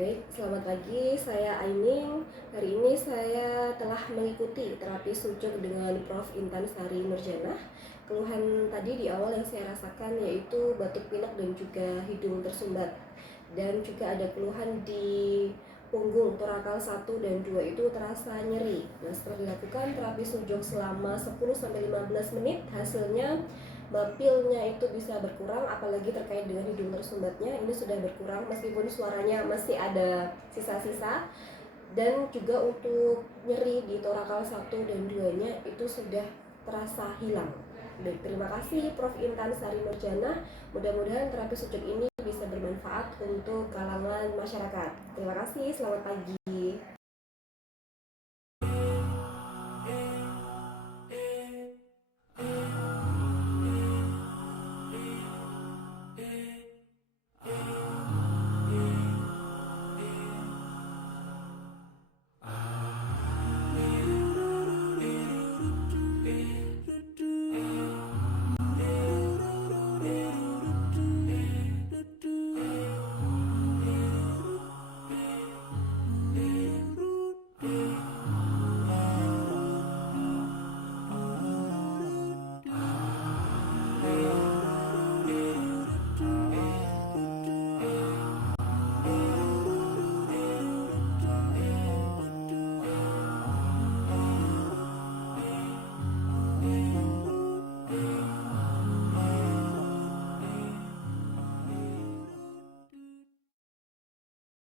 Baik, selamat pagi. Saya Aining. Hari ini saya telah mengikuti terapi sujud dengan Prof. Intan Sari Nurjanah. Keluhan tadi di awal yang saya rasakan yaitu batuk pilek dan juga hidung tersumbat. Dan juga ada keluhan di punggung torakal 1 dan 2 itu terasa nyeri. Nah, setelah dilakukan terapi sujud selama 10-15 menit, hasilnya bapilnya itu bisa berkurang, apalagi terkait dengan hidung tersumbatnya ini sudah berkurang meskipun suaranya masih ada sisa-sisa, dan juga untuk nyeri di torakal 1 dan 2-nya itu sudah terasa hilang. Baik, terima kasih Prof. Intan Sari Nurjanah. Mudah-mudahan terapi sujud ini bisa bermanfaat untuk kalangan masyarakat. Terima kasih, selamat pagi.